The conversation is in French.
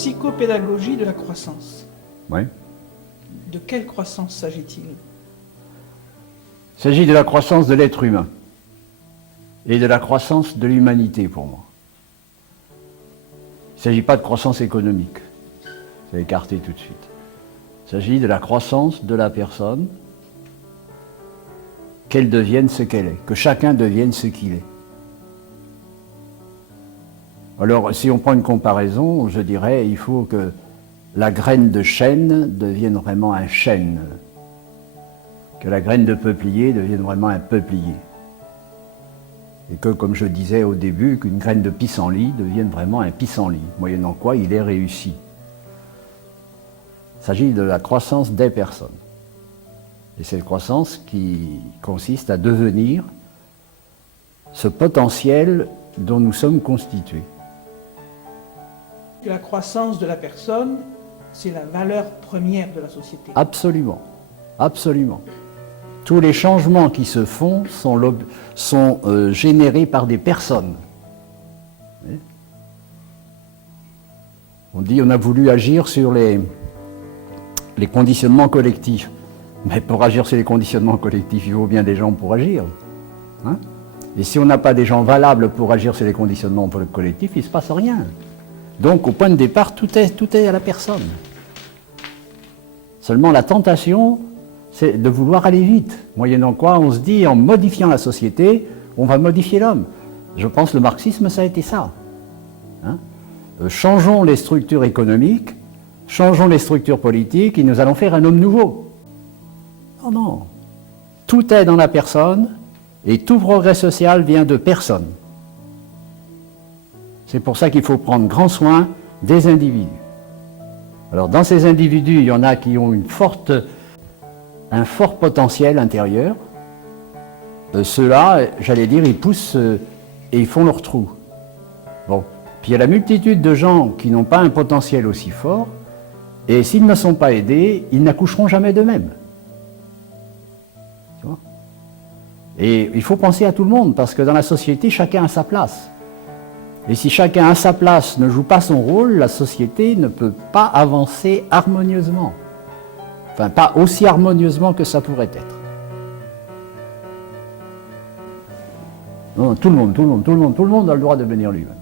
psychopédagogie de la croissance. Oui. De quelle croissance s'agit-il? Il s'agit de la croissance de l'être humain et de la croissance de l'humanité pour moi. Il ne s'agit pas de croissance économique, c'est écarté tout de suite. Il s'agit de la croissance de la personne, qu'elle devienne ce qu'elle est, que chacun devienne ce qu'il est. Alors, si on prend une comparaison, je dirais il faut que la graine de chêne devienne vraiment un chêne, que la graine de peuplier devienne vraiment un peuplier. Et que, comme je disais au début, qu'une graine de pissenlit devienne vraiment un pissenlit, moyennant quoi il est réussi. Il s'agit de la croissance des personnes. Et cette croissance qui consiste à devenir ce potentiel dont nous sommes constitués. La croissance de la personne, c'est la valeur première de la société. Absolument, absolument. Tous les changements qui se font sont générés par des personnes. On dit on a voulu agir sur les conditionnements collectifs. Mais pour agir sur les conditionnements collectifs, il faut bien des gens pour agir. Hein? Et si on n'a pas des gens valables pour agir sur les conditionnements collectifs, il ne se passe rien. Donc au point de départ, tout est à la personne. Seulement la tentation, c'est de vouloir aller vite, moyennant quoi on se dit, en modifiant la société, on va modifier l'homme. Je pense que le marxisme, ça a été ça. Hein? Changeons les structures économiques, changeons les structures politiques, et nous allons faire un homme nouveau. Non, non. Tout est dans la personne, et tout progrès social vient de personne. C'est pour ça qu'il faut prendre grand soin des individus. Alors dans ces individus, il y en a qui ont un fort potentiel intérieur. Ceux-là, j'allais dire, ils poussent et ils font leur trou. Bon. Puis il y a la multitude de gens qui n'ont pas un potentiel aussi fort, et s'ils ne sont pas aidés, ils n'accoucheront jamais d'eux-mêmes. Tu vois ? Et il faut penser à tout le monde, parce que dans la société, chacun a sa place. Et si chacun à sa place ne joue pas son rôle, la société ne peut pas avancer harmonieusement. Enfin, pas aussi harmonieusement que ça pourrait être. Non, tout le monde a le droit de devenir lui-même.